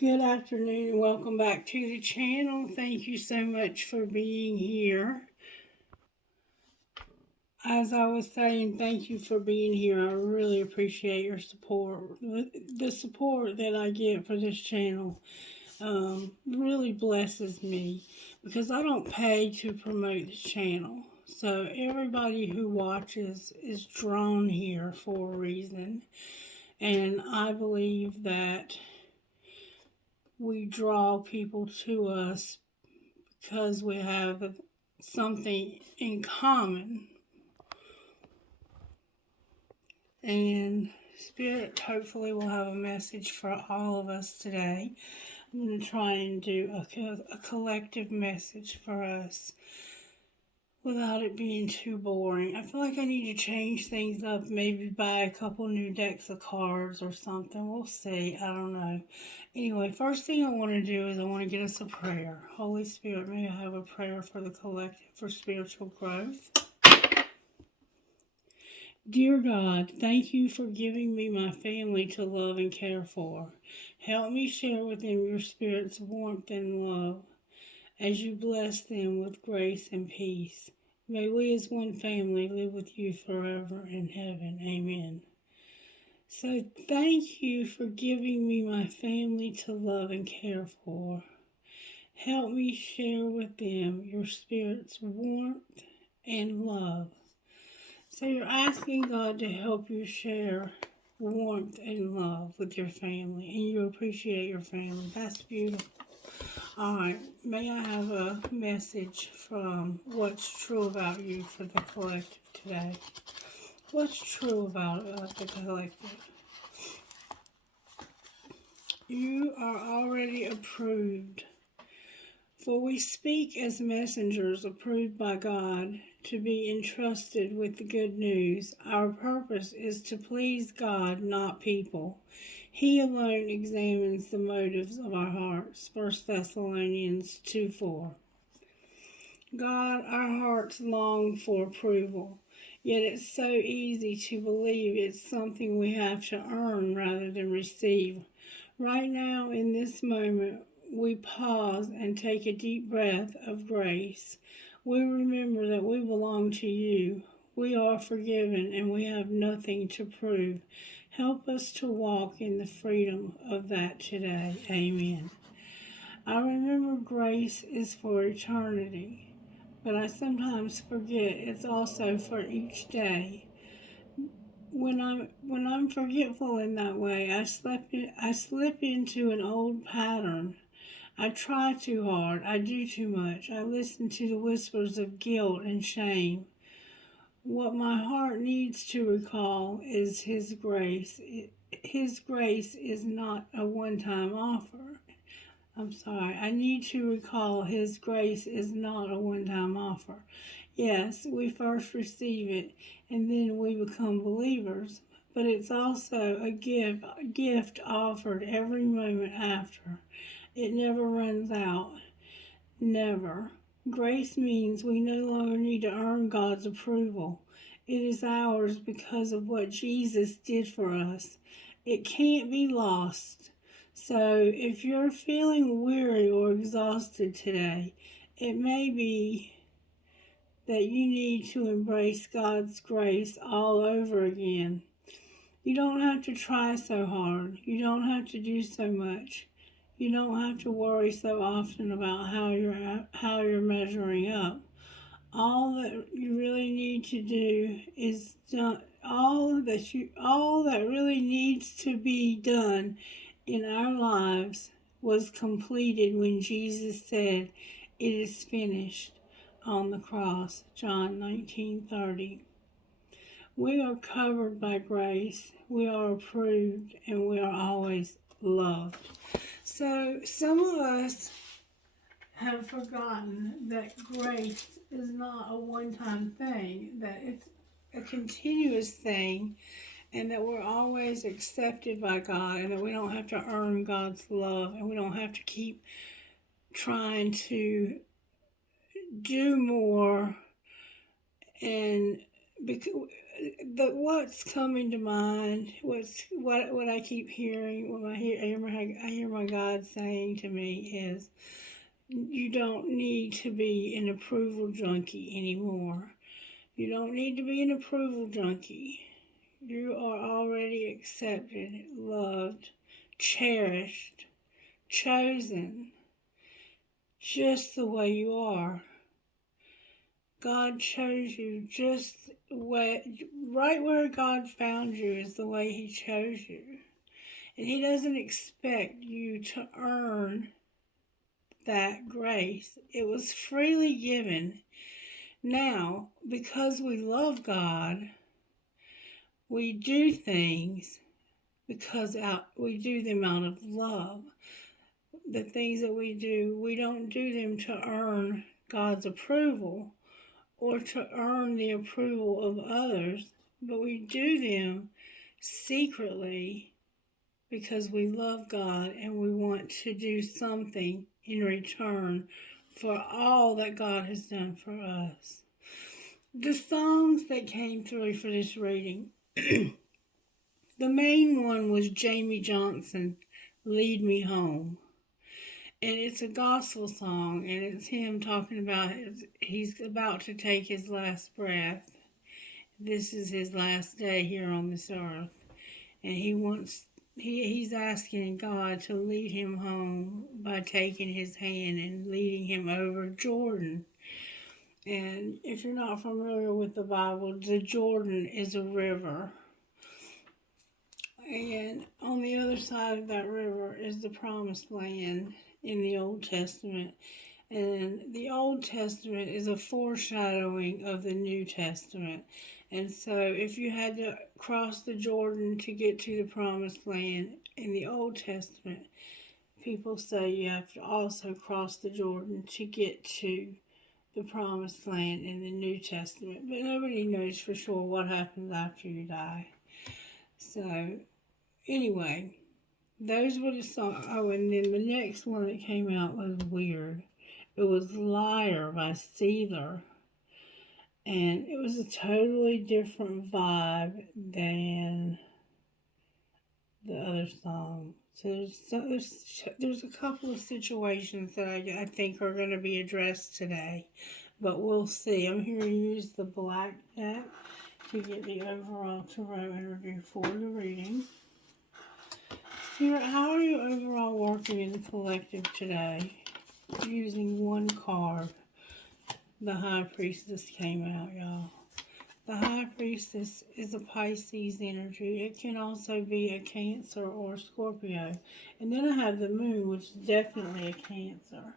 Good afternoon and welcome back to the channel. Thank you so much for being here. As I was saying, thank you for being here. I really appreciate your support. The support that I get for this channel really blesses me because I don't pay to promote this channel. So everybody who watches is drawn here for a reason. And I believe that we draw people to us because we have something in common. And Spirit hopefully will have a message for all of us today. I'm going to try and do a collective message for us without it being too boring. I feel like I need to change things up, maybe buy a couple new decks of cards or something. We'll see. I don't know. Anyway, first thing I want to do is I want to get us a prayer. Holy Spirit, may I have a prayer for the collective for spiritual growth? Dear God, thank you for giving me my family to love and care for. Help me share with them your Spirit's warmth and love as you bless them with grace and peace. May we as one family live with you forever in heaven. Amen. So thank you for giving me my family to love and care for. Help me share with them your Spirit's warmth and love. So you're asking God to help you share warmth and love with your family, and you appreciate your family. That's beautiful. All right, may I have a message from What's True About You for the collective today? What's true about the collective? You are already approved, for we speak as messengers approved by God to be entrusted with the good news. Our purpose is to please God, not people. He alone examines the motives of our hearts. 1 Thessalonians 2:4. God, our hearts long for approval, yet it's so easy to believe it's something we have to earn rather than receive. Right now, in this moment, we pause and take a deep breath of grace. We remember that we belong to you. We are forgiven and we have nothing to prove. Help us to walk in the freedom of that today. Amen. I remember grace is for eternity, but I sometimes forget it's also for each day. When I'm forgetful in that way, I slip into an old pattern. I try too hard. I do too much. I listen to the whispers of guilt and shame. What my heart needs to recall is His grace. His grace is not a one-time offer. I need to recall His grace is not a one-time offer. Yes, we first receive it and then we become believers, but it's also a gift offered every moment after. It never runs out. Never. Grace means we no longer need to earn God's approval. It is ours because of what Jesus did for us. It can't be lost. So if you're feeling weary or exhausted today, it may be that you need to embrace God's grace all over again. You don't have to try so hard. You don't have to do so much. You don't have to worry so often about how you're measuring up. All that you really need to do is done. All that really needs to be done in our lives was completed when Jesus said, "It is finished," on the cross. John 19:30. We are covered by grace. We are approved, and we are always loved. So some of us have forgotten that grace is not a one-time thing, that it's a continuous thing, and that we're always accepted by God, and that we don't have to earn God's love, and we don't have to keep trying to do more. And what's coming to mind, what I keep hearing when I hear my God saying to me is, you don't need to be an approval junkie anymore. You don't need to be an approval junkie. You are already accepted, loved, cherished, chosen, just the way you are. God chose you right where God found you is the way He chose you. And He doesn't expect you to earn that grace. It was freely given. Now, because we love God, we do things because we do them out of love. The things that we do, we don't do them to earn God's approval or to earn the approval of others, but we do them secretly because we love God and we want to do something in return for all that God has done for us. The songs that came through for this reading, the main one was Jamie Johnson, Lead Me Home. And it's a gospel song, and it's him talking about he's about to take his last breath. This is his last day here on this earth. And he's asking God to lead him home by taking his hand and leading him over Jordan. And if you're not familiar with the Bible, the Jordan is a river. And on the other side of that river is the promised land in the Old Testament. And the Old Testament is a foreshadowing of the New Testament. And so if you had to cross the Jordan to get to the promised land in the Old Testament, people say you have to also cross the Jordan to get to the promised land in the New Testament. But nobody knows for sure what happens after you die. So anyway, those were the songs. Oh, and then the next one that came out was weird. It was Liar by Sealer. And it was a totally different vibe than the other song. So there's a couple of situations that I think are going to be addressed today. But we'll see. I'm here to use the black deck to get the overall tarot energy for the reading. Spirit, how are you overall working in the collective today? Using one card. The High Priestess came out, y'all. The High Priestess is a Pisces energy. It can also be a Cancer or Scorpio. And then I have the Moon, which is definitely a Cancer.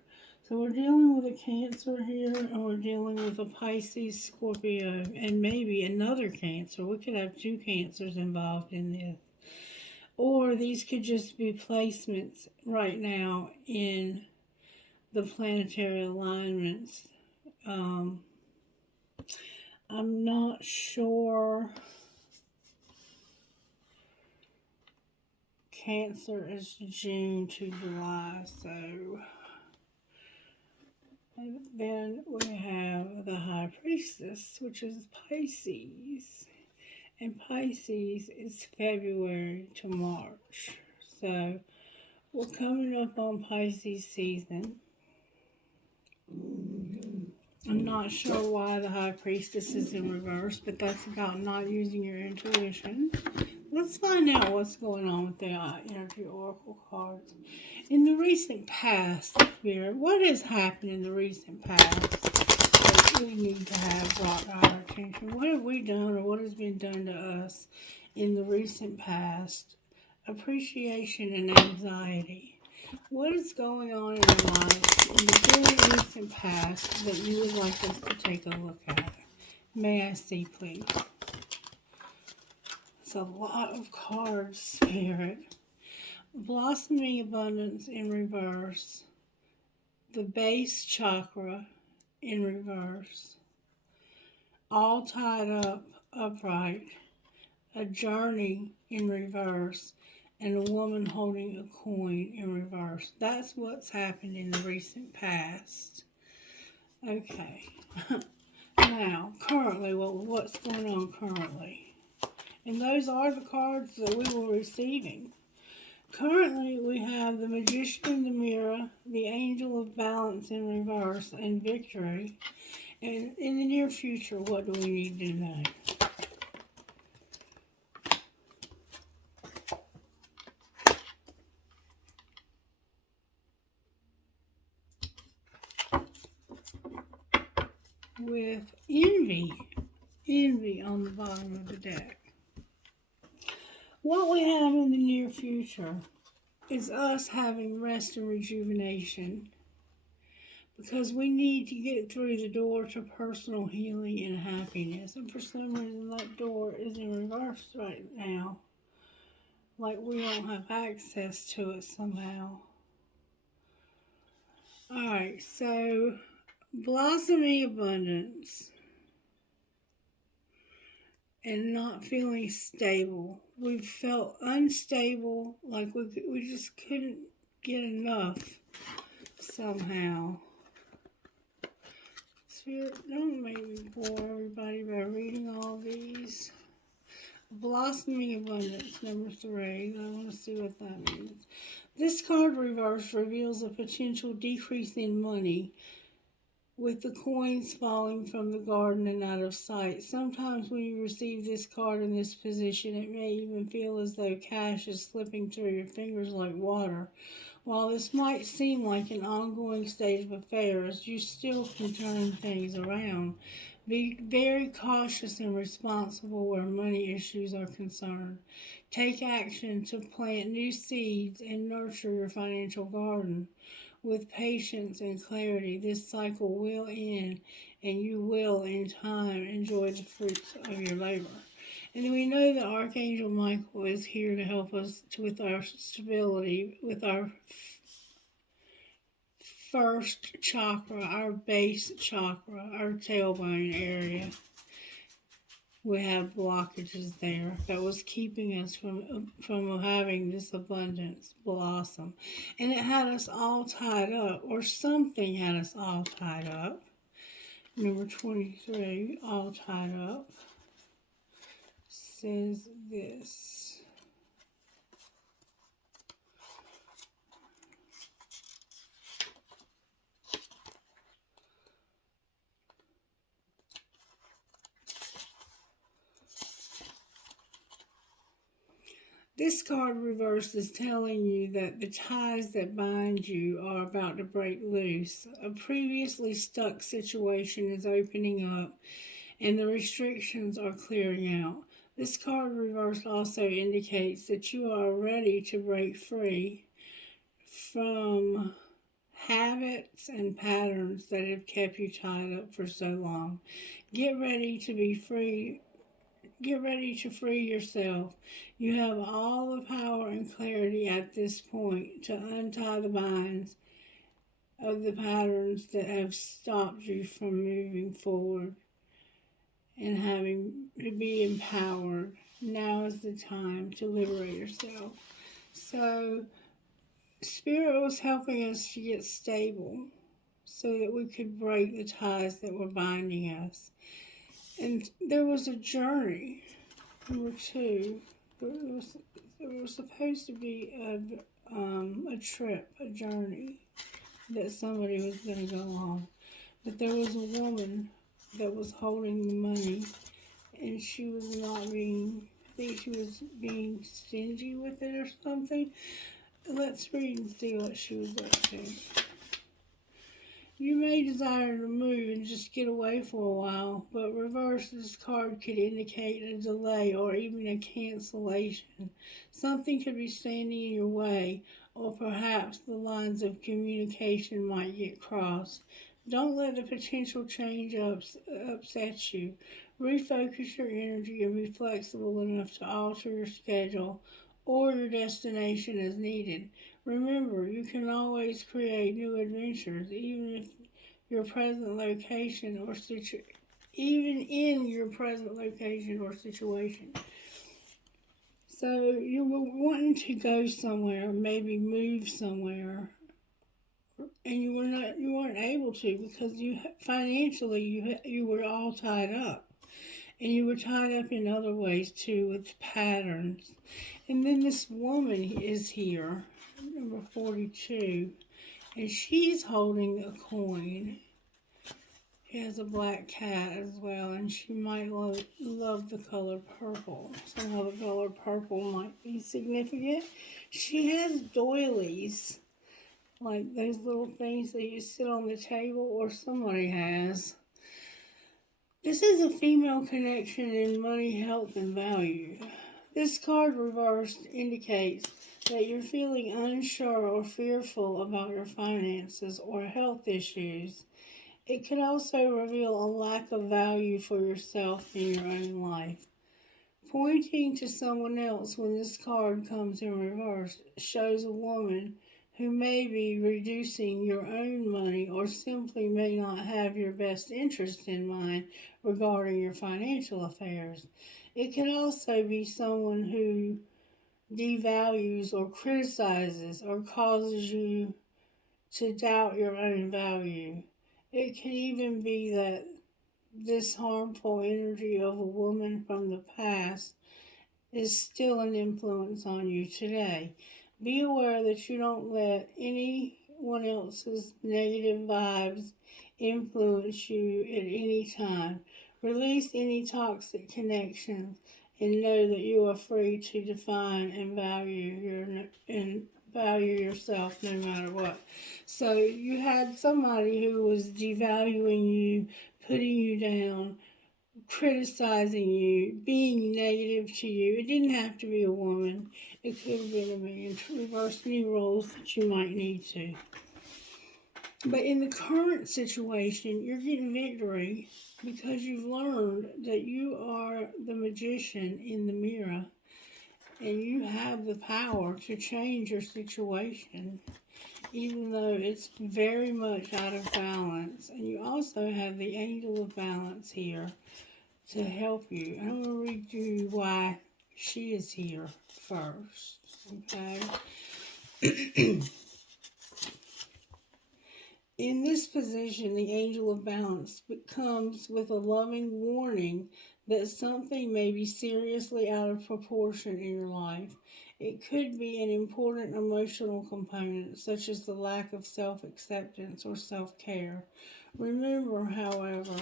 So we're dealing with a Cancer here, and we're dealing with a Pisces, Scorpio, and maybe another Cancer. We could have two Cancers involved in this. Or these could just be placements right now in the planetary alignments. I'm not sure. Cancer is June to July, so. And then we have the High Priestess, which is Pisces. And Pisces is February to March. So we're coming up on Pisces season. I'm not sure why the High Priestess is in reverse, but that's about not using your intuition. Let's find out what's going on with the Energy Oracle cards. In the recent past, Spirit, what has happened in the recent past that we need to have brought our attention? What have we done or what has been done to us in the recent past? Appreciation and anxiety. What is going on in your life in the very recent past that you would like us to take a look at? May I see, please? It's a lot of cards, Spirit. Blossoming abundance in reverse. The base chakra in reverse. All tied up, upright. A journey in reverse. And a woman holding a coin in reverse. That's what's happened in the recent past. Okay. now, currently, what's going on currently. And those are the cards that we were receiving. Currently, we have the Magician in the Mirror, the Angel of Balance in reverse, and Victory. And in the near future, what do we need to know? With envy on the bottom of the deck. What we have in the near future is us having rest and rejuvenation, because we need to get through the door to personal healing and happiness. And for some reason, that door is in reverse right now. Like we don't have access to it somehow. Alright, so blossoming abundance and not feeling stable. We felt unstable, like we just couldn't get enough somehow. Spirit, don't make me bore everybody by reading all these. Blossoming abundance, number 3. I want to see what that means. This card reverse reveals a potential decrease in money, with the coins falling from the garden and out of sight. Sometimes when you receive this card in this position, it may even feel as though cash is slipping through your fingers like water. While this might seem like an ongoing state of affairs, you still can turn things around. Be very cautious and responsible where money issues are concerned. Take action to plant new seeds and nurture your financial garden. With patience and clarity, this cycle will end, and you will, in time, enjoy the fruits of your labor. And then we know that Archangel Michael is here to help us with our stability, with our first chakra, our base chakra, our tailbone area. We have blockages there that was keeping us from having this abundance blossom. And it had us all tied up, or something had us all tied up. Number 23, all tied up, says this. This card reverse is telling you that the ties that bind you are about to break loose. A previously stuck situation is opening up, and the restrictions are clearing out. This card reverse also indicates that you are ready to break free from habits and patterns that have kept you tied up for so long. Get ready to be free. Get ready to free yourself. You have all the power and clarity at this point to untie the binds of the patterns that have stopped you from moving forward and having to be empowered. Now is the time to liberate yourself. So, Spirit was helping us to get stable so that we could break the ties that were binding us. And there was a journey. Number 2, there was supposed to be a trip, a journey that somebody was going to go on. But there was a woman that was holding the money, and she was not being, I think she was being stingy with it or something. Let's read and see what she was up to. You may desire to move and just get away for a while, but reverse, this card could indicate a delay or even a cancellation. Something could be standing in your way, or perhaps the lines of communication might get crossed. Don't let the potential change upset you. Refocus your energy and be flexible enough to alter your schedule or your destination as needed. Remember, you can always create new adventures, even in your present location or situation. So you were wanting to go somewhere, maybe move somewhere, and you weren't able to because you financially you were all tied up, and you were tied up in other ways too with patterns. And then this woman is here, number 42, and she's holding a coin. She has a black cat as well, and she might love the color purple. Somehow the color purple might be significant. She has doilies, like those little things that you sit on the table, or somebody has. This is a female connection in money, health, and value. This card reversed indicates that you're feeling unsure or fearful about your finances or health issues. It could also reveal a lack of value for yourself in your own life. Pointing to someone else when this card comes in reverse shows a woman who may be reducing your own money or simply may not have your best interest in mind regarding your financial affairs. It could also be someone who devalues or criticizes or causes you to doubt your own value. It could even be that this harmful energy of a woman from the past is still an influence on you today. Be aware that you don't let anyone else's negative vibes influence you at any time. Release any toxic connections and know that you are free to define and value yourself no matter what. So you had somebody who was devaluing you, putting you down, criticizing you, being negative to you. It didn't have to be a woman. It could have been a man. To reverse any roles that you might need to. But in the current situation, you're getting victory because you've learned that you are the magician in the mirror and you have the power to change your situation, even though it's very much out of balance. And you also have the angel of balance here to help you. I'm going to read you why she is here first, okay? In this position, the angel of balance comes with a loving warning that something may be seriously out of proportion in your life. It could be an important emotional component, such as the lack of self-acceptance or self-care. Remember, however,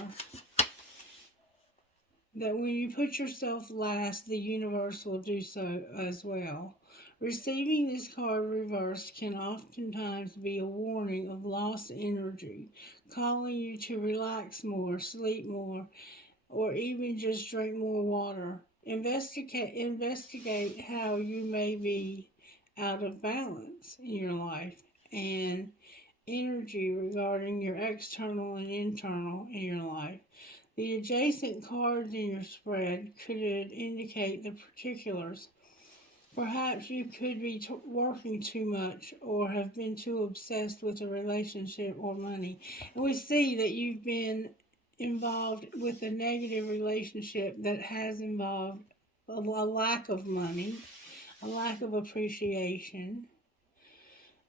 that when you put yourself last, the universe will do so as well. Receiving this card reversed can oftentimes be a warning of lost energy, calling you to relax more, sleep more, or even just drink more water. Investigate how you may be out of balance in your life and energy regarding your external and internal in your life. The adjacent cards in your spread could indicate the particulars. Perhaps you could be working too much or have been too obsessed with a relationship or money. And we see that you've been involved with a negative relationship that has involved a lack of money, a lack of appreciation.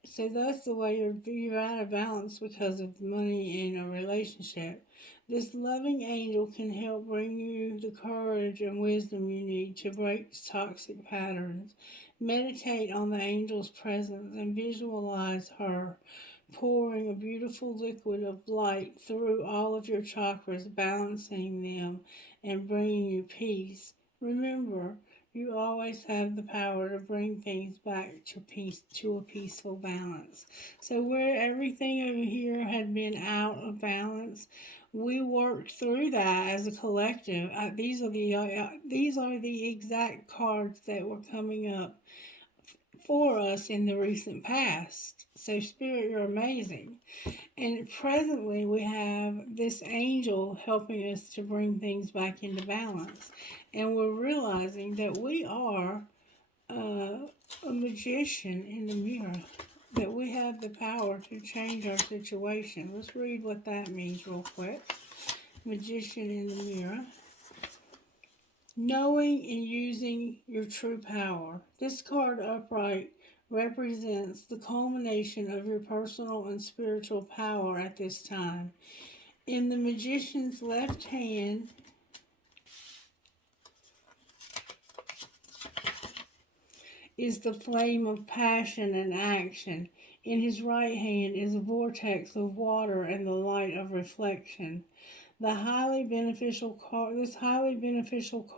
So that's the way you're out of balance because of money in a relationship. This loving angel can help bring you the courage and wisdom you need to break toxic patterns. Meditate on the angel's presence and visualize her pouring a beautiful liquid of light through all of your chakras, balancing them and bringing you peace. Remember, you always have the power to bring things back to a peaceful balance. So where everything over here had been out of balance, we worked through that as a collective. These are the exact cards that were coming up for us in the recent past. So Spirit, you're amazing. And presently we have this angel helping us to bring things back into balance. And we're realizing that we are a magician in the mirror, that we have the power to change our situation. Let's read what that means real quick. Magician in the mirror. Knowing and using your true power. This card upright represents the culmination of your personal and spiritual power at this time. In the magician's left hand is the flame of passion and action. In his right hand is a vortex of water and the light of reflection. This highly beneficial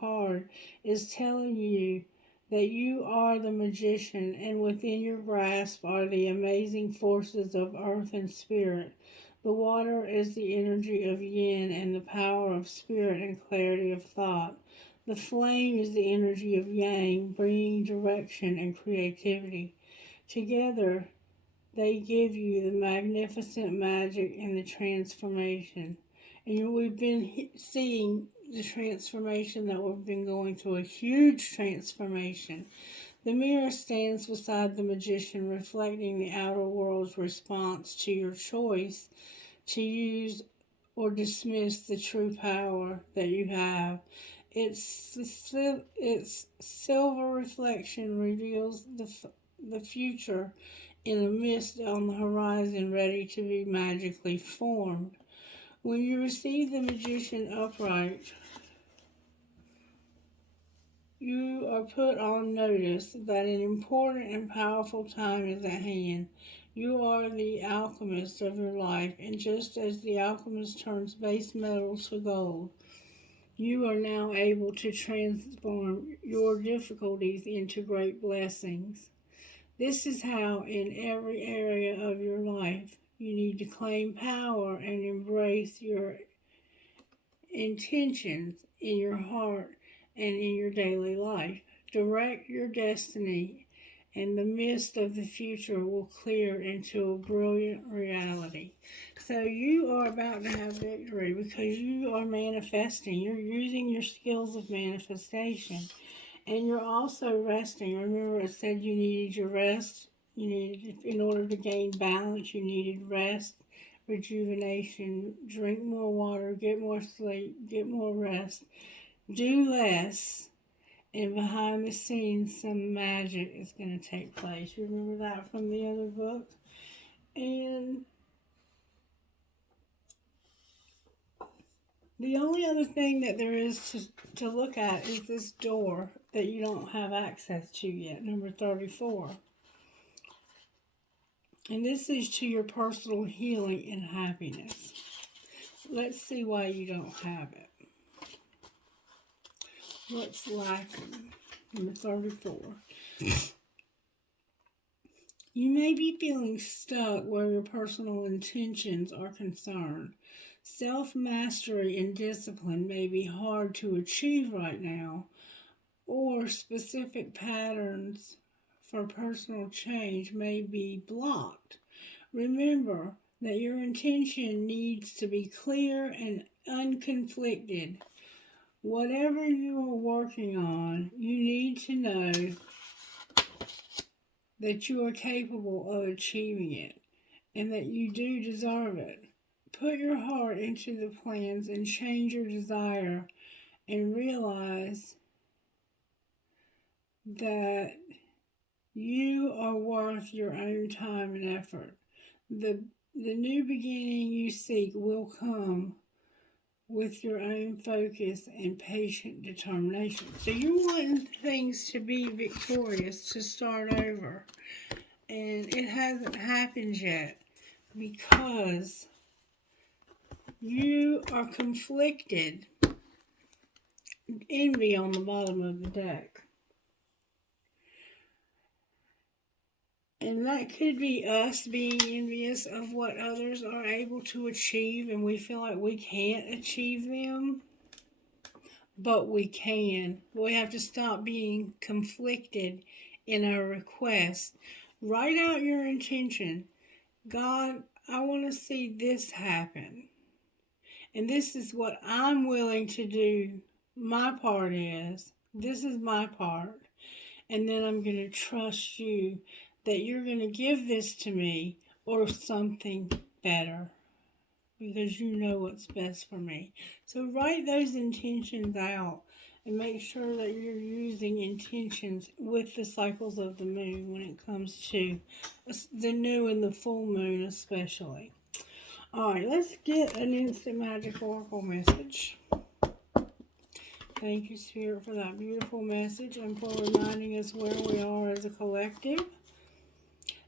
card is telling you that you are the magician, and within your grasp are the amazing forces of earth and spirit. The water is the energy of yin and the power of spirit and clarity of thought. The flame is the energy of yang, bringing direction and creativity. Together, they give you the magnificent magic and the transformation. And we've been seeing the transformation that we've been going through, a huge transformation. The mirror stands beside the magician, reflecting the outer world's response to your choice to use or dismiss the true power that you have. Its silver reflection reveals the future in a mist on the horizon, ready to be magically formed. When you receive the magician upright, you are put on notice that an important and powerful time is at hand. You are the alchemist of your life, and just as the alchemist turns base metal to gold, you are now able to transform your difficulties into great blessings. This is how, in every area of your life, you need to claim power and embrace your intentions in your heart and in your daily life. Direct your destiny, and the mist of the future will clear into a brilliant reality. So you are about to have victory because you are manifesting. You're using your skills of manifestation. And you're also resting. Remember, it said you needed your rest. In order to gain balance, you needed rest, rejuvenation, drink more water, get more sleep, get more rest, do less, and behind the scenes, some magic is going to take place. You remember that from the other book? And the only other thing that there is to look at is this door that you don't have access to yet, number 34. And this is to your personal healing and happiness. Let's see why you don't have it. What's lacking? Number 34. You may be feeling stuck where your personal intentions are concerned. Self-mastery and discipline may be hard to achieve right now, or specific patterns for personal change may be blocked. Remember that your intention needs to be clear and unconflicted. Whatever you are working on, you need to know that you are capable of achieving it and that you do deserve it. Put your heart into the plans and change your desire, and realize that you are worth your own time and effort. The new beginning you seek will come with your own focus and patient determination. So you want things to be victorious, to start over. And it hasn't happened yet because you are conflicted. Envy on the bottom of the deck. And that could be us being envious of what others are able to achieve, and we feel like we can't achieve them. But we can. We have to stop being conflicted in our request. Write out your intention. God, I want to see this happen. And this is what I'm willing to do. My part is. This is my part. And then I'm going to trust you that you're going to give this to me or something better, because you know what's best for me. So write those intentions out And make sure that you're using intentions with the cycles of the moon when it comes to the new and the full moon especially. Alright, let's get an instant magic oracle message. Thank you, Spirit, for that beautiful message and for reminding us where we are as a collective.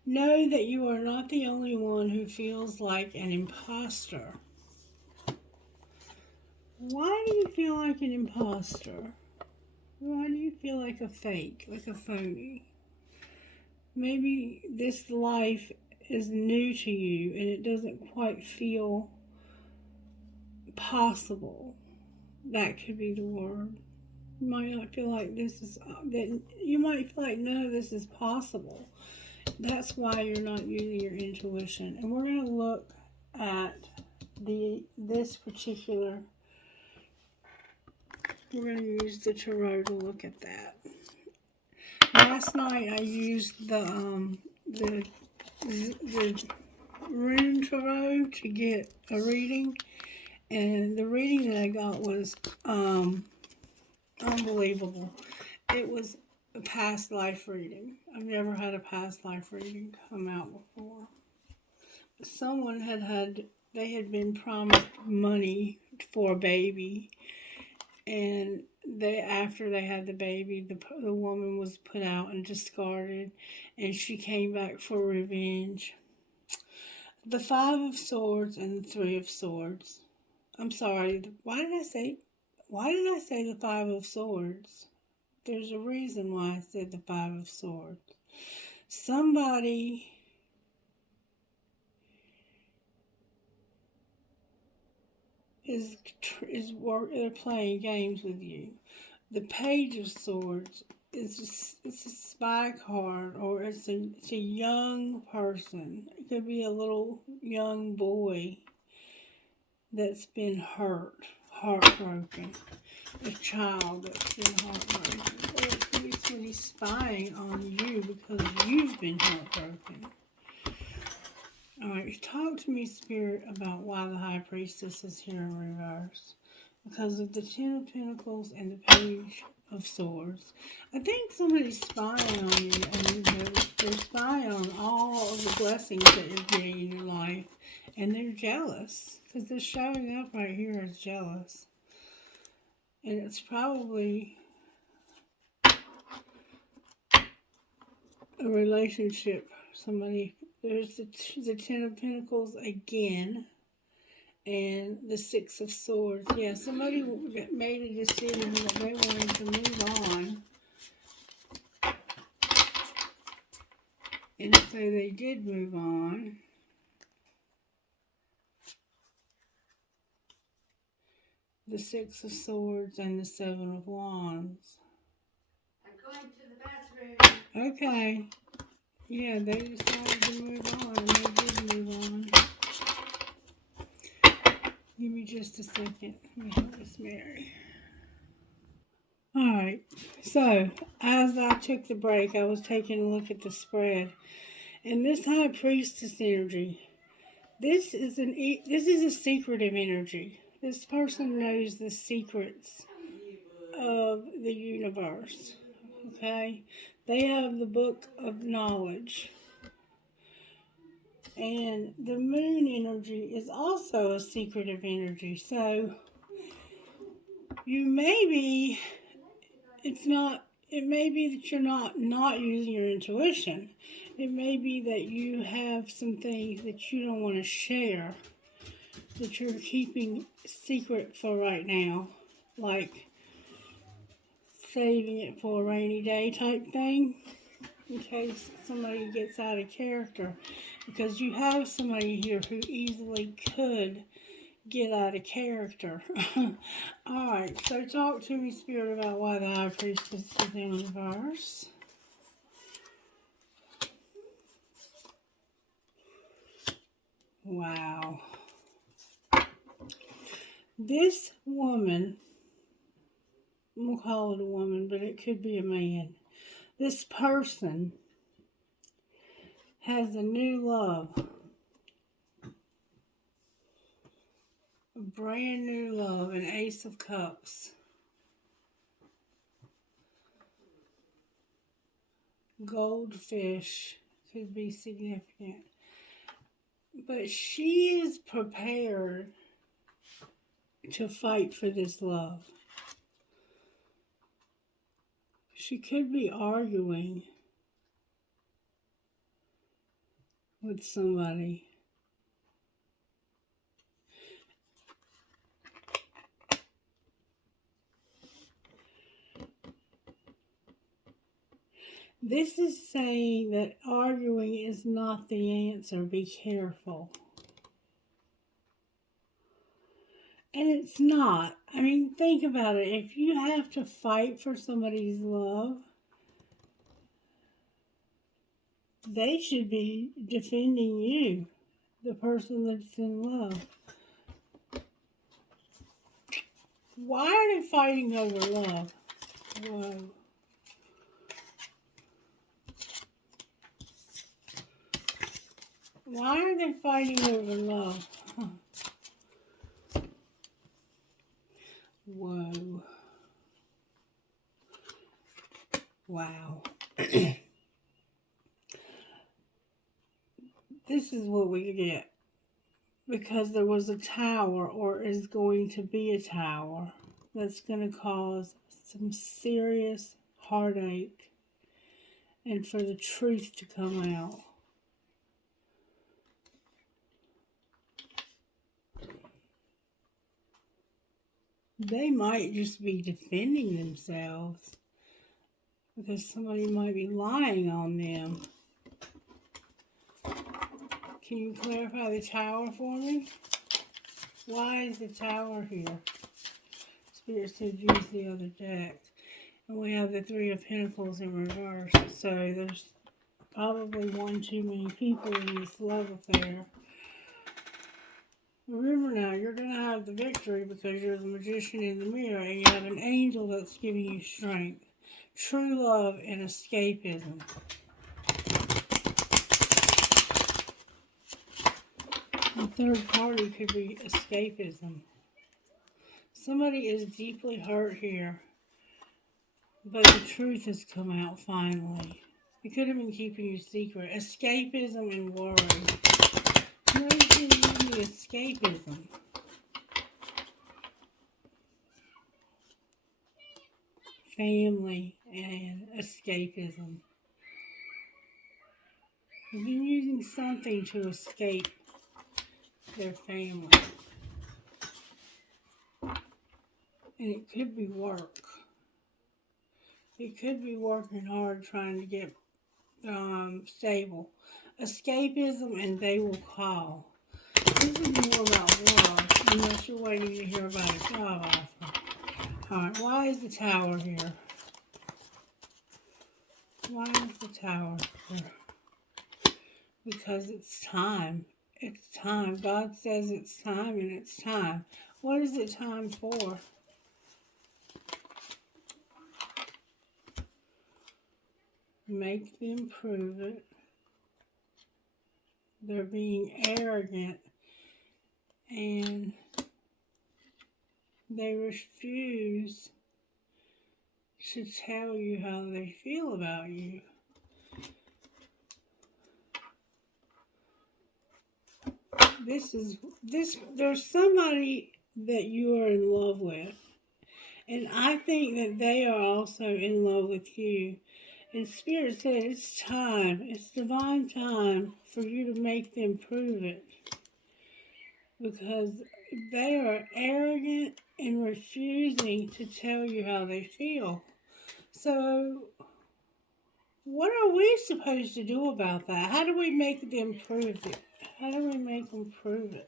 Know that you are not the only one who feels like an imposter. Why do you feel like an imposter? Why do you feel like a fake, like a phony? Maybe this life is new to you and it doesn't quite feel possible. That could be the word. You might not feel like this is, that you might feel like none of this is possible. That's why you're not using your intuition. And we're going to look at this particular, we're going to use the tarot to look at that. Last night I used the rune tarot to get a reading, and the reading that I got was unbelievable. It was a past life reading. I've never had a past life reading come out before. Someone they had been promised money for a baby, and after they had the baby, the woman was put out and discarded, and she came back for revenge. The Five of Swords and the Three of Swords. I'm sorry, why did I say the Five of Swords? There's a reason why I said the Five of Swords. Somebody they're playing games with you. The Page of Swords it's a spy card, or it's a young person. It could be a little young boy that's been heartbroken. A child that's been heartbroken. Or it could be somebody spying on you because you've been heartbroken. Alright, talk to me, Spirit, about why the High Priestess is here in reverse. Because of the Ten of Pentacles and the Page of Swords. I think somebody's spying on you, and they're spying on all of the blessings that you're getting in your life. And they're jealous. Because they're showing up right here as jealous. And it's probably a relationship. There's the Ten of Pentacles again. And the Six of Swords. Yeah, somebody made a decision that they wanted to move on. And so they did move on. The Six of Swords and the Seven of Wands. I'm going to the bathroom. Okay. Yeah, they decided to move on, and they did move on. Give me just a second. Let me help Miss Mary. Alright, so as I took the break, I was taking a look at the spread. And this High Priestess energy, this is a secretive energy. This person knows the secrets of the universe. Okay? They have the book of knowledge. And the moon energy is also a secretive energy. So it may be that you're not using your intuition. It may be that you have some things that you don't want to share, that you're keeping secret for right now, like saving it for a rainy day type thing, in case somebody gets out of character, because you have somebody here who easily could get out of character. Alright, so talk to me, Spirit, about why the High Priestess is in reverse. Wow. This woman, we'll call it a woman, but it could be a man. This person has a new love. A brand new love, an Ace of Cups. goldfish could be significant. But she is prepared to fight for this love. She could be arguing with somebody. This is saying that arguing is not the answer. Be careful. And it's not. I mean, think about it. If you have to fight for somebody's love, they should be defending you, the person that's in love. Why are they fighting over love? Whoa. Why are they fighting over love? Whoa. Wow. This is what we get. Because there was a tower, or is going to be a tower, that's going to cause some serious heartache and for the truth to come out. They might just be defending themselves because somebody might be lying on them. Can you clarify the tower for me? Why is the tower here? Spirit said use the other deck. And we have the Three of Pentacles in reverse. So there's probably one too many people in this love affair. Remember now, you're going to have the victory because you're the magician in the mirror and you have an angel that's giving you strength. True love and escapism. The third party could be escapism. Somebody is deeply hurt here, but the truth has come out finally. It could have been keeping you secret. Escapism and worry. No, you need escapism. Family and escapism. They've been using something to escape their family. And it could be work. It could be working hard trying to get stable. Escapism and they will call. This is more about love, unless you're waiting to hear about a job offer. Alright, why is the tower here? Why is the tower here? Because it's time. It's time. God says it's time and it's time. What is it time for? Make them prove it. They're being arrogant and they refuse to tell you how they feel about you. There's somebody that you are in love with. And I think that they are also in love with you. And Spirit said it's time. It's divine time for you to make them prove it. Because they are arrogant and refusing to tell you how they feel. So, what are we supposed to do about that? How do we make them prove it? How do we make them prove it?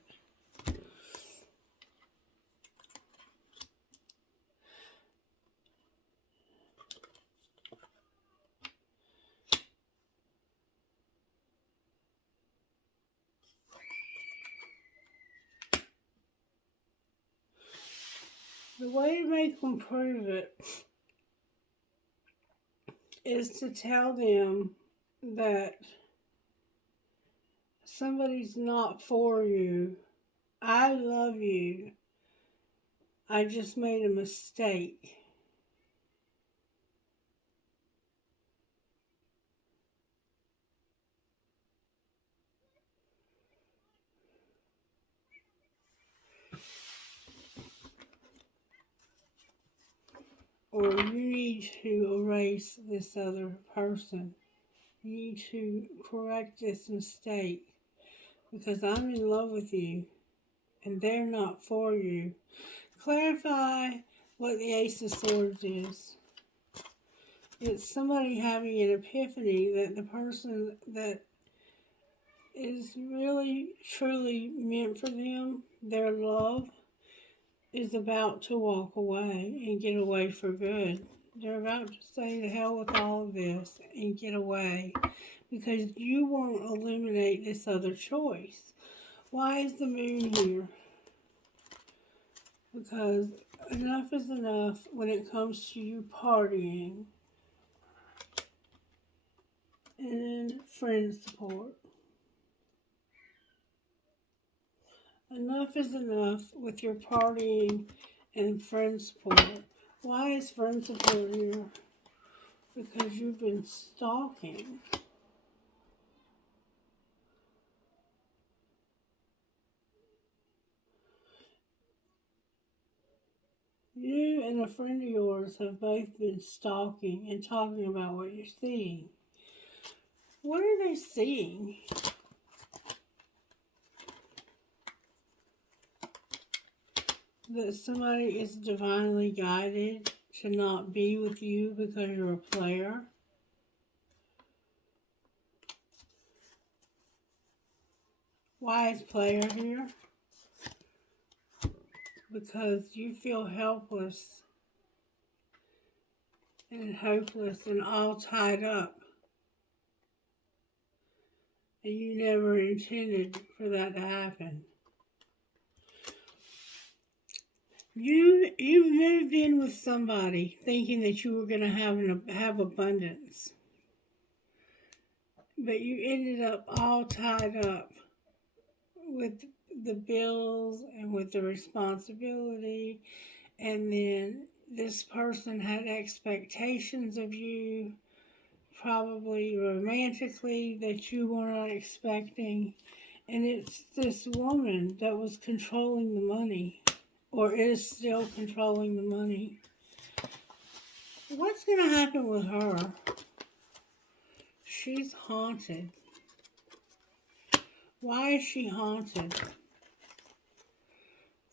The way to make them prove it is to tell them that somebody's not for you. I love you. I just made a mistake. or you need to erase this other person. You need to correct this mistake because I'm in love with you and they're not for you. Clarify what the Ace of Swords is. It's somebody having an epiphany that the person that is really, truly meant for them, their love, is about to walk away and get away for good. They're about to say to hell with all of this and get away because you won't eliminate this other choice. Why is the moon here? Because enough is enough when it comes to you partying and friend support. Enough is enough with your partying and friend support. Why is friend support here? Because you've been stalking. You and a friend of yours have both been stalking and talking about what you're seeing. What are they seeing? That somebody is divinely guided to not be with you because you're a player. Why is player here? Because you feel helpless and hopeless and all tied up. And you never intended for that to happen. You moved in with somebody thinking that you were going to have abundance. But you ended up all tied up with the bills and with the responsibility. And then this person had expectations of you, probably romantically, that you were not expecting. And it's this woman that was controlling the money, or is still controlling the money. What's going to happen with her? She's haunted. Why is she haunted?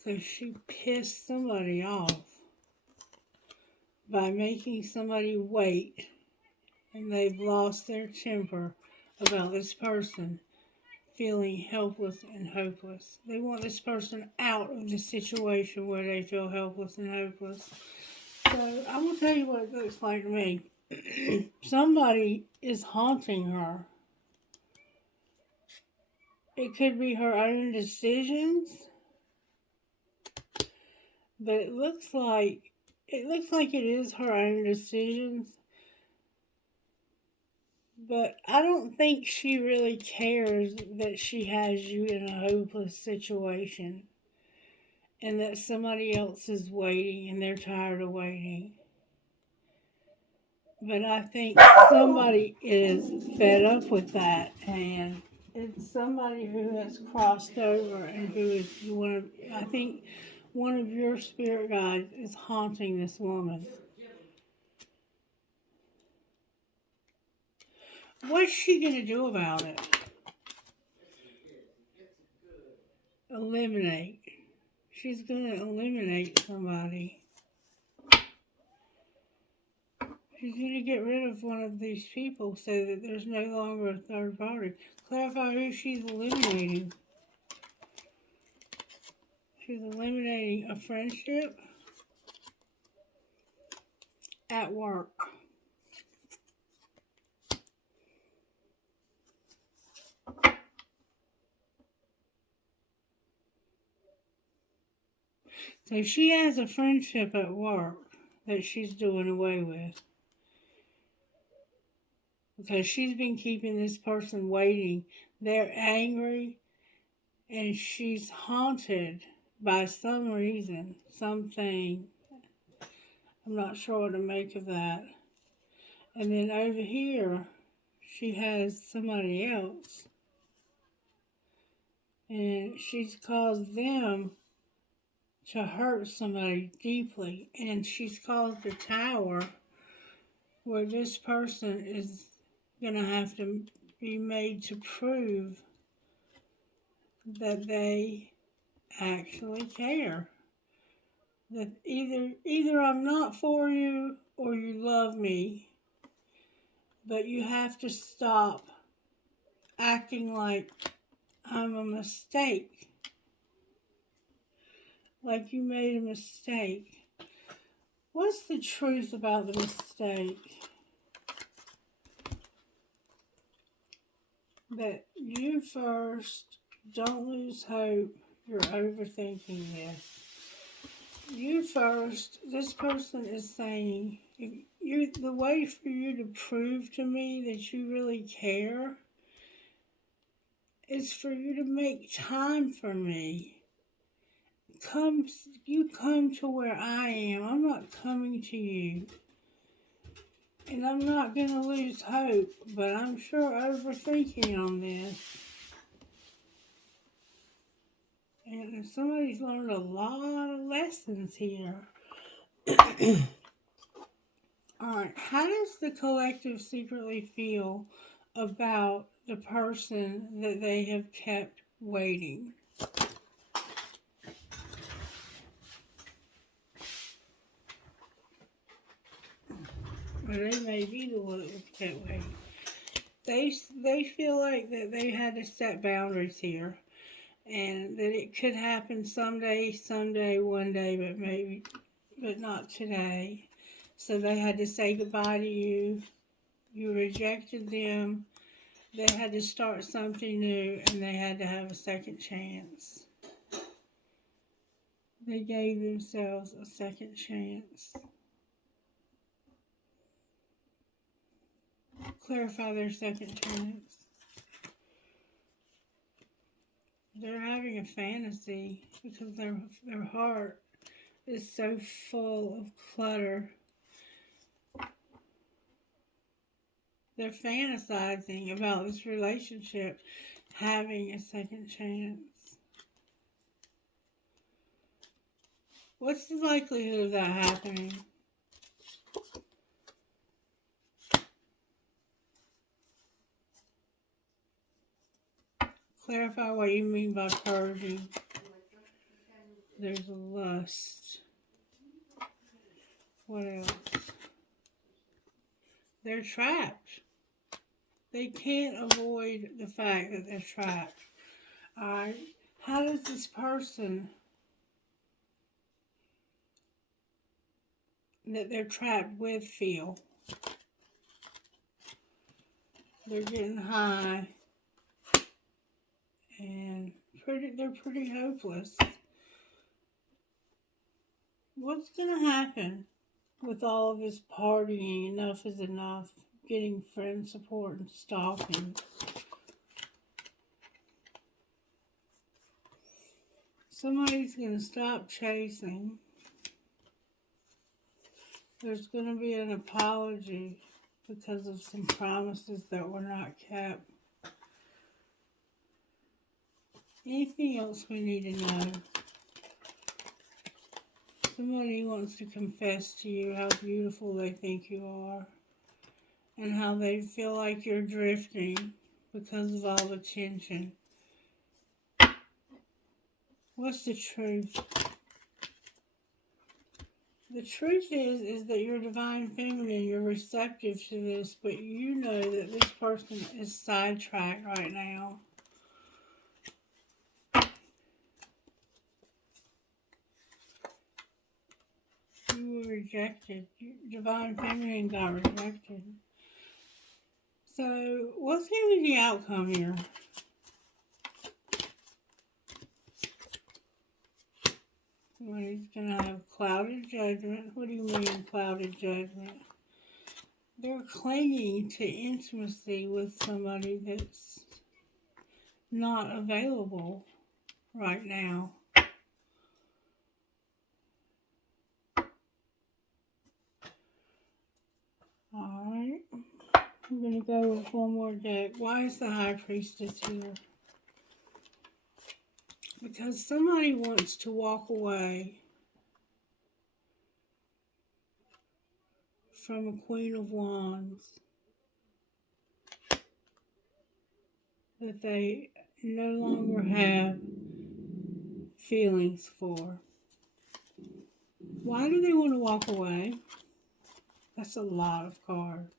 Because she pissed somebody off by making somebody wait, and they've lost their temper about this person feeling helpless and hopeless. They want this person out of the situation where they feel helpless and hopeless. So I'm going to tell you what it looks like to me. Somebody is haunting her. It could be her own decisions, but it looks like it is her own decisions. But I don't think she really cares that she has you in a hopeless situation and that somebody else is waiting and they're tired of waiting. But I think somebody is fed up with that, and it's somebody who has crossed over and who is I think one of your spirit guides is haunting this woman. What's she going to do about it? Eliminate. She's going to eliminate somebody. She's going to get rid of one of these people so that there's no longer a third party. Clarify who she's eliminating. She's eliminating a friendship at work. So she has a friendship at work that she's doing away with. Because she's been keeping this person waiting. They're angry and she's haunted by some reason, something. I'm not sure what to make of that. And then over here, she has somebody else. And she's caused them to hurt somebody deeply. And she's caused a tower where this person is going to have to be made to prove that they actually care. That either I'm not for you or you love me, but you have to stop acting like I'm a mistake. Like you made a mistake. What's the truth about the mistake? That you first, don't lose hope, you're overthinking this. You first, this person is saying, the way for you to prove to me that you really care is for you to make time for me. You come to where I am. I'm not coming to you. And I'm not going to lose hope, but I'm sure overthinking on this. And somebody's learned a lot of lessons here. Alright, how does the collective secretly feel about the person that they have kept waiting? Or they may be the one that was kept waiting. They feel like that they had to set boundaries here. And that it could happen someday, one day, but not today. So they had to say goodbye to you. You rejected them. They had to start something new, and they had to have a second chance. They gave themselves a second chance. Clarify their second chance. They're having a fantasy because their heart is so full of clutter. They're fantasizing about this relationship having a second chance. What's the likelihood of that happening? Clarify what you mean by purging. There's lust. What else? They're trapped. They can't avoid the fact that they're trapped. Alright? How does this person that they're trapped with feel? They're getting high and they're pretty hopeless. What's going to happen with all of this partying? Enough is enough. Getting friend support and stalking. Somebody's going to stop chasing. There's going to be an apology because of some promises that were not kept. Anything else we need to know? Somebody wants to confess to you how beautiful they think you are and how they feel like you're drifting because of all the tension. What's the truth? The truth is that you're divine feminine, you're receptive to this, but you know that this person is sidetracked right now. You were rejected. Divine feminine got rejected. So, what's going to be the outcome here? Somebody's going to have clouded judgment. What do you mean, clouded judgment? They're clinging to intimacy with somebody that's not available right now. Alright. I'm going to go with one more deck. Why is the High Priestess here? Because somebody wants to walk away from a Queen of Wands that they no longer have feelings for. Why do they want to walk away? That's a lot of cards.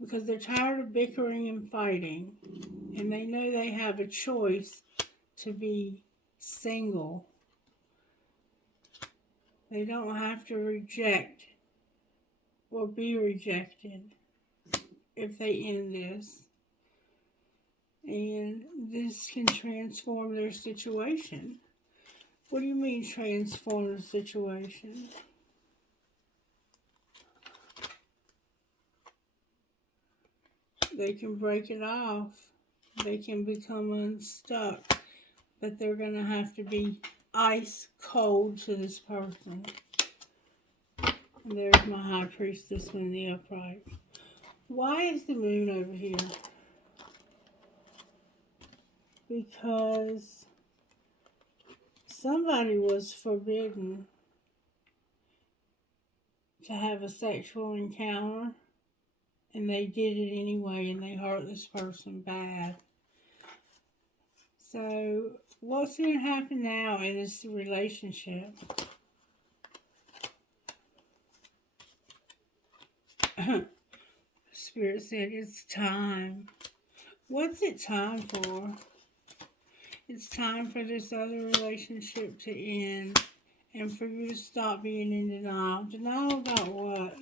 Because they're tired of bickering and fighting, and they know they have a choice to be single. They don't have to reject or be rejected if they end this. And this can transform their situation. What do you mean transform the situation? They can break it off. They can become unstuck. But they're going to have to be ice cold to this person. And there's my High Priestess in the upright. Why is the moon over here? Because somebody was forbidden to have a sexual encounter, and they did it anyway, and they hurt this person bad. So, what's going to happen now in this relationship? Spirit said it's time. What's it time for? It's time for this other relationship to end and for you to stop being in denial. Denial about what?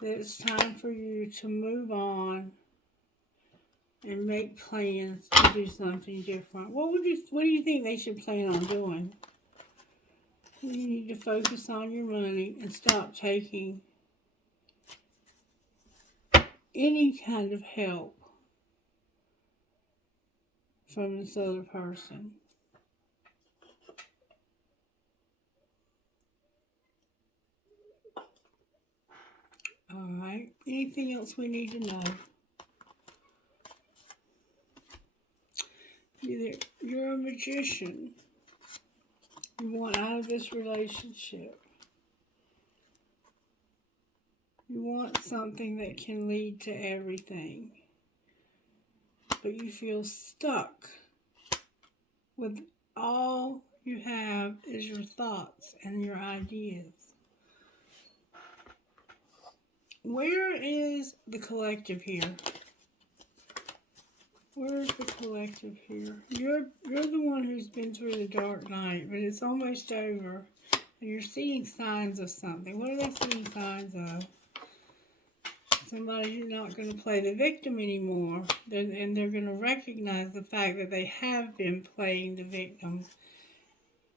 That it's time for you to move on and make plans to do something different. What do you think they should plan on doing? You need to focus on your money and stop taking any kind of help from this other person. Alright, anything else we need to know? You're a magician. You want out of this relationship. You want something that can lead to everything. But you feel stuck with all you have is your thoughts and your ideas. Where is the collective here? Where's the collective here? You're the one who's been through the dark night, but it's almost over. And you're seeing signs of something. What are they seeing signs of? Somebody's not going to play the victim anymore. And they're going to recognize the fact that they have been playing the victim.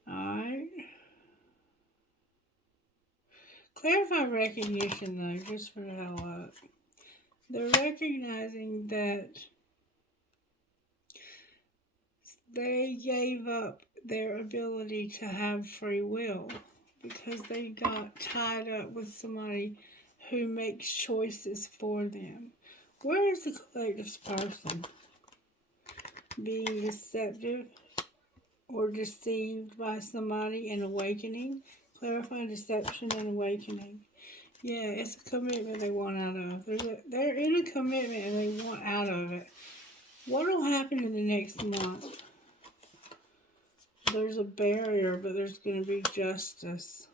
Alright? Clarify recognition, though, just for the hell of it. They're recognizing that they gave up their ability to have free will because they got tied up with somebody who makes choices for them. Where is the collective person? Being deceptive or deceived by somebody and awakening. Clarify deception and awakening. Yeah, it's a commitment they want out of. They're in a commitment and they want out of it. What will happen in the next month? There's a barrier, but there's going to be justice.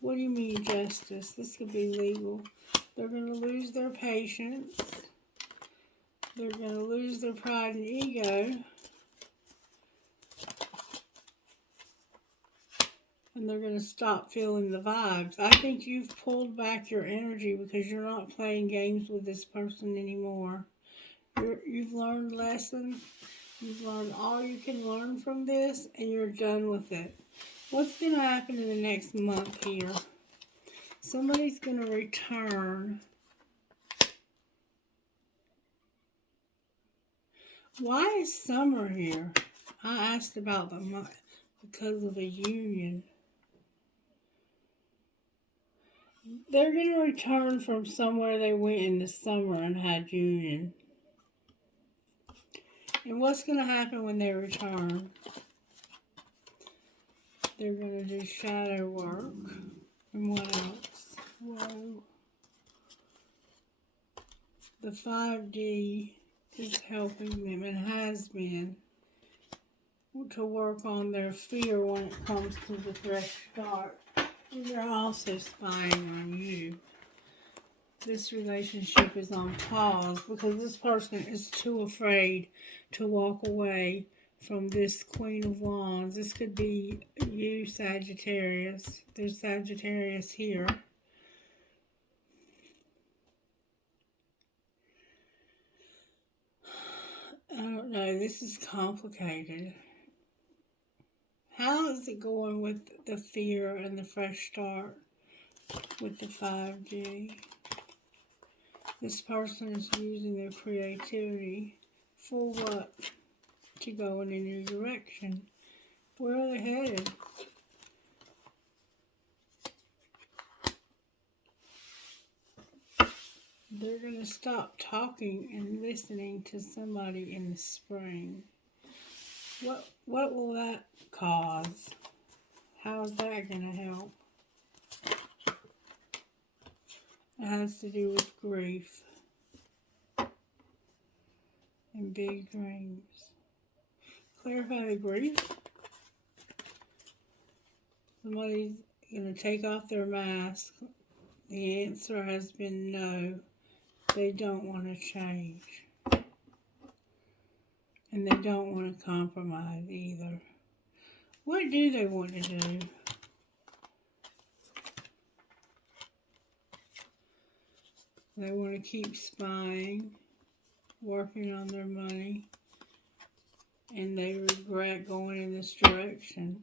What do you mean justice? This could be legal. They're going to lose their patience. They're going to lose their pride and ego. And they're going to stop feeling the vibes. I think you've pulled back your energy because you're not playing games with this person anymore. You've learned lessons. You've learned all you can learn from this, and you're done with it. What's going to happen in the next month here? Somebody's going to return. Why is summer here? I asked about the month because of a union. They're going to return from somewhere they went in the summer and had union. And what's going to happen when they return? They're going to do shadow work. And what else? Whoa. The 5D is helping them and has been to work on their fear when it comes to the fresh start. And they're also spying on you. This relationship is on pause because this person is too afraid to walk away from this Queen of Wands. This could be you, Sagittarius. There's Sagittarius here. I don't know. This is complicated. How is it going with the fear and the fresh start with the 5G? This person is using their creativity for what? To go in a new direction. Where are they headed? They're going to stop talking and listening to somebody in the spring. What will that cause? How is that going to help? It has to do with grief and big dreams. Clarify the grief. Somebody's going to take off their mask. The answer has been no. They don't want to change. And they don't want to compromise either. What do they want to do? They want to keep spying, working on their money, and they regret going in this direction.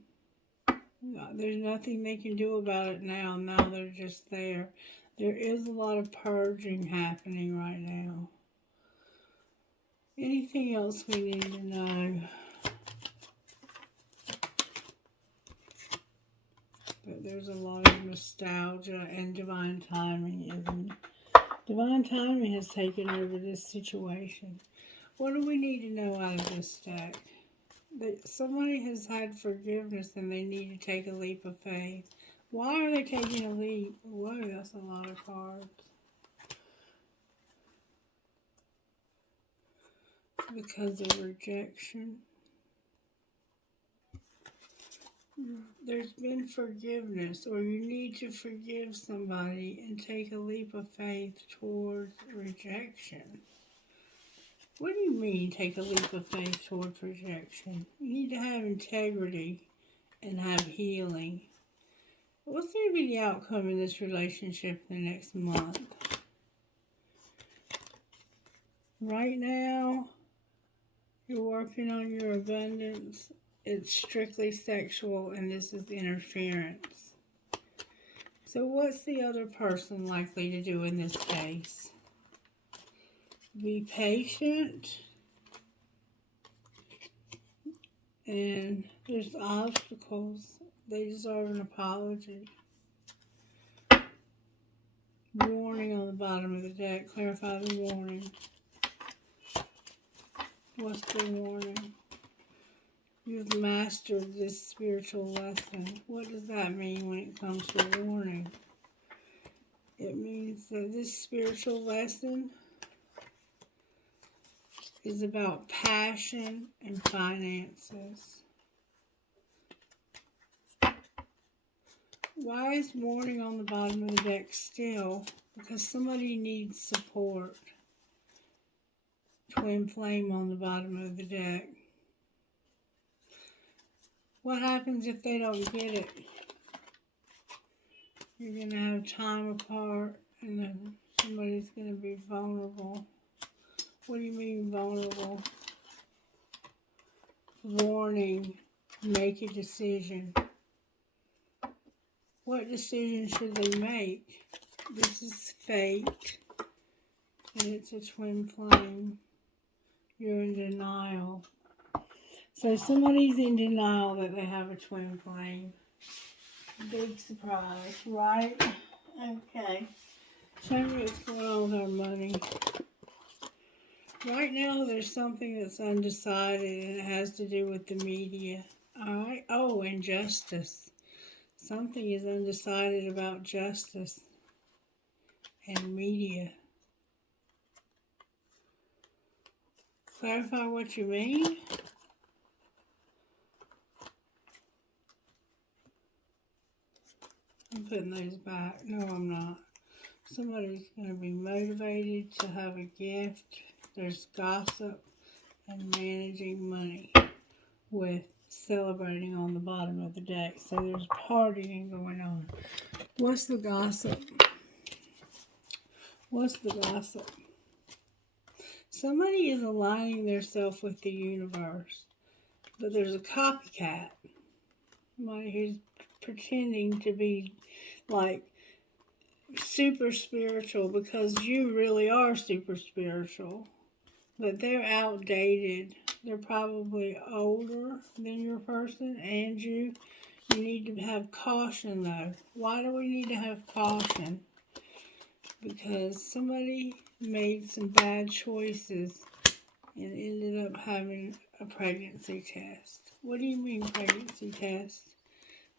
There's nothing they can do about it now. Now they're just there. There is a lot of purging happening right now. Anything else we need to know? But there's a lot of nostalgia and divine timing. Divine timing has taken over this situation. What do we need to know out of this deck? That somebody has had forgiveness and they need to take a leap of faith. Why are they taking a leap? Whoa, that's a lot of cards. Because of rejection. There's been forgiveness, or you need to forgive somebody and take a leap of faith towards rejection. What do you mean, take a leap of faith towards rejection? You need to have integrity and have healing. What's going to be the outcome in this relationship in the next month? Right now, you're working on your abundance. It's strictly sexual, and this is interference. So what's the other person likely to do in this case? Be patient. And there's obstacles. They deserve an apology. Warning on the bottom of the deck. Clarify the warning. What's the warning? You've mastered this spiritual lesson. What does that mean when it comes to warning? It means that this spiritual lesson is about passion and finances. Why is warning on the bottom of the deck still? Because somebody needs support. Twin flame on the bottom of the deck. What happens if they don't get it? You're going to have time apart, and then somebody's going to be vulnerable. What do you mean vulnerable? Warning, make a decision. What decision should they make? This is fate, and it's a twin flame. You're in denial. So somebody's in denial that they have a twin flame. Big surprise, right? Okay. Show me what's going on with our money. Right now, there's something that's undecided, and it has to do with the media. Alright. Oh, and justice. Something is undecided about justice and media. Clarify what you mean? I'm putting those back. No, I'm not. Somebody's going to be motivated to have a gift. There's gossip and managing money with celebrating on the bottom of the deck. So there's partying going on. What's the gossip? What's the gossip? Somebody is aligning themselves with the universe, but there's a copycat. Somebody who's pretending to be like super spiritual because you really are super spiritual, but they're outdated. They're probably older than your person and you. You need to have caution though. Why do we need to have caution? Because somebody made some bad choices and ended up having a pregnancy test. What do you mean pregnancy test?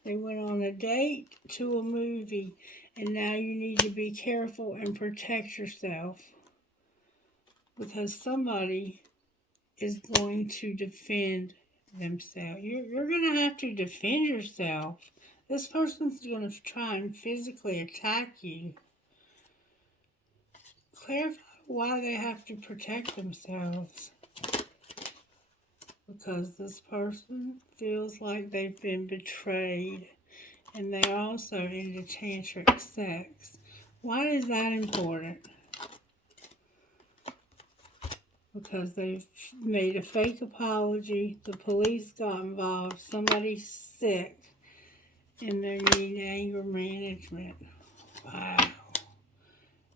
They went on a date to a movie, and now you need to be careful and protect yourself because somebody is going to defend themselves. You're going to have to defend yourself. This person's going to try and physically attack you. Clarify why they have to protect themselves. Because this person feels like they've been betrayed. And they're also into tantric sex. Why is that important? Because they've made a fake apology, the police got involved, somebody's sick, and they need anger management. Wow.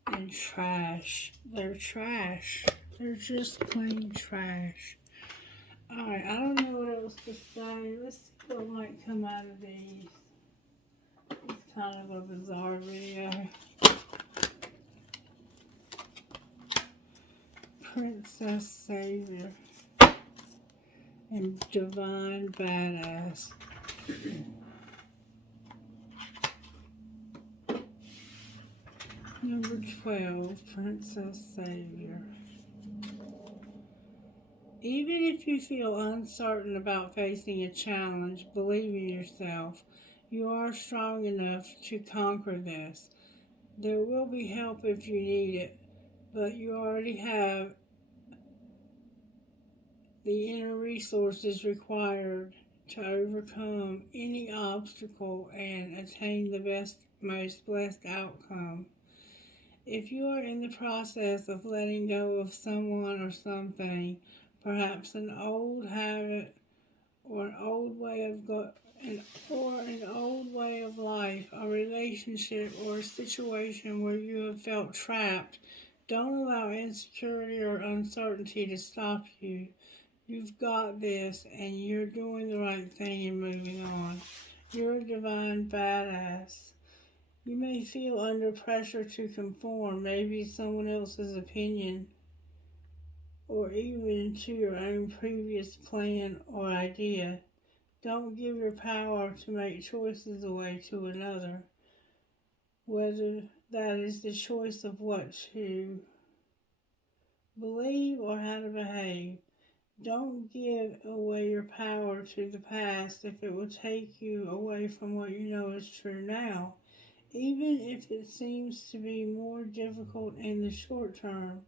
And trash. They're trash. They're just plain trash. Alright, I don't know what else to say. Let's see what might come out of these. It's kind of a bizarre video. Princess Savior and Divine Badass. Number 12, Princess Savior. Even if you feel uncertain about facing a challenge, believe in yourself. You are strong enough to conquer this. There will be help if you need it, but you already have the inner resources required to overcome any obstacle and attain the best, most blessed outcome. If you are in the process of letting go of someone or something, perhaps an old habit or an old way of life, a relationship or a situation where you have felt trapped, don't allow insecurity or uncertainty to stop you. You've got this, and you're doing the right thing and moving on. You're a divine badass. You may feel under pressure to conform, maybe someone else's opinion, or even to your own previous plan or idea. Don't give your power to make choices away to another, whether that is the choice of what to believe or how to behave. Don't give away your power to the past if it will take you away from what you know is true now. Even if it seems to be more difficult in the short term,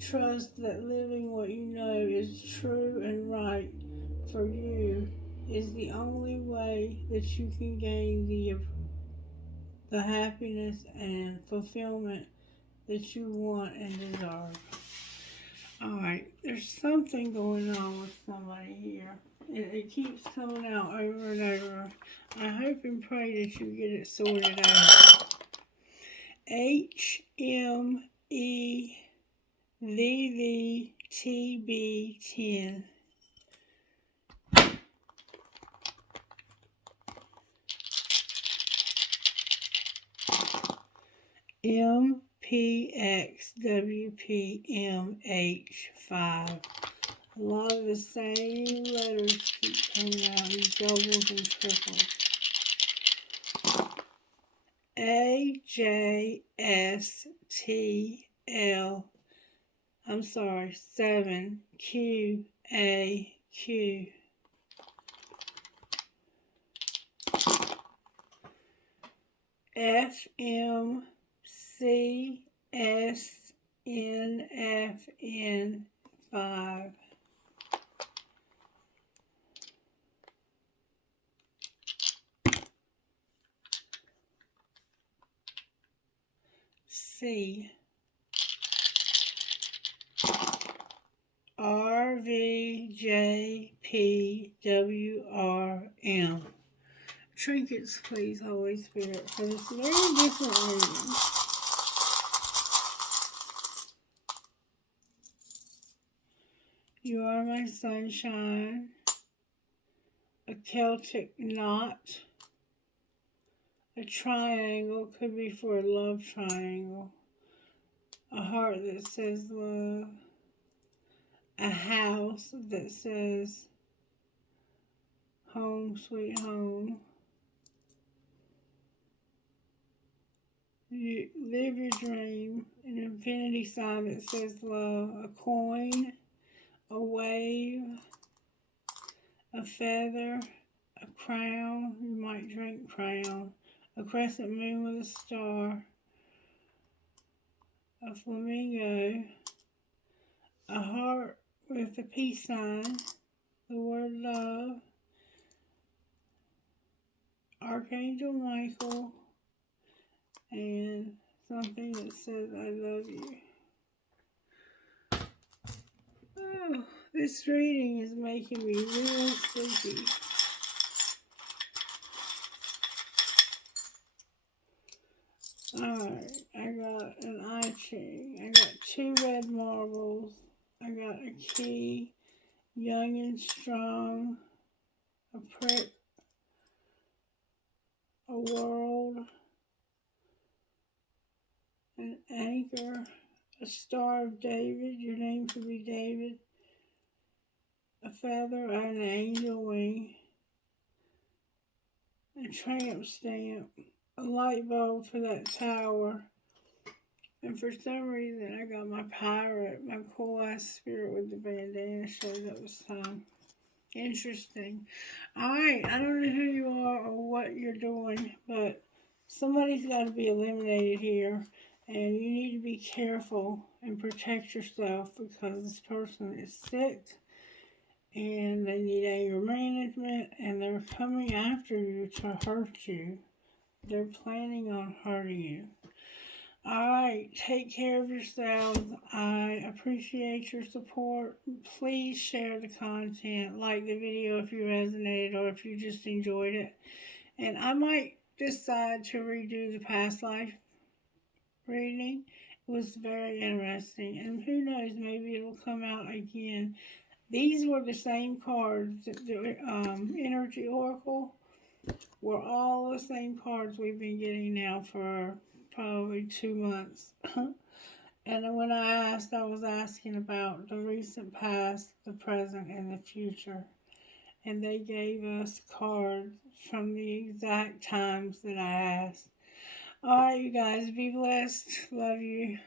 trust that living what you know is true and right for you is the only way that you can gain the happiness and fulfillment that you want and deserve. Alright, there's something going on with somebody here. It keeps coming out over and over. I hope and pray that you get it sorted out. HMEVVTB10. MPXWPMH5. A lot of the same letters keep coming out in doubles and triples. AJSTL. 7QAQ. FMCSNFN5. C. RVJPWRM. Trinkets, please, Holy Spirit, for this very different reading. You are my sunshine. A Celtic knot. A triangle could be for a love triangle. A heart that says love. A house that says home, sweet home. You live your dream. An infinity sign that says love. A coin. A wave. A feather. A crown. You might drink crown. A crescent moon with a star. A flamingo. A heart with a peace sign. The word love. Archangel Michael. And something that says, I love you. Oh, this reading is making me real sleepy. Alright, I got an eye chain. I got 2 red marbles. I got a key, young and strong, a prick, a world, an anchor, a star of David, your name could be David, a feather, and an angel wing, a tramp stamp, a light bulb for that tower, and for some reason I got my pirate, my cool ass spirit with the bandana showed up this time. Interesting. Alright, I don't know who you are or what you're doing, but somebody's got to be eliminated here, and you need to be careful and protect yourself because this person is sick and they need anger management and they're coming after you to hurt you. They're planning on hurting you. Alright, take care of yourselves. I appreciate your support. Please share the content, like the video if you resonated or if you just enjoyed it. And I might decide to redo the past life reading. It was very interesting. And who knows, maybe it'll come out again. These were the same cards. The Energy Oracle were all the same cards we've been getting now for probably 2 months. And when I was asking about the recent past, the present, and the future. And they gave us cards from the exact times that I asked. Alright, you guys, be blessed. Love you.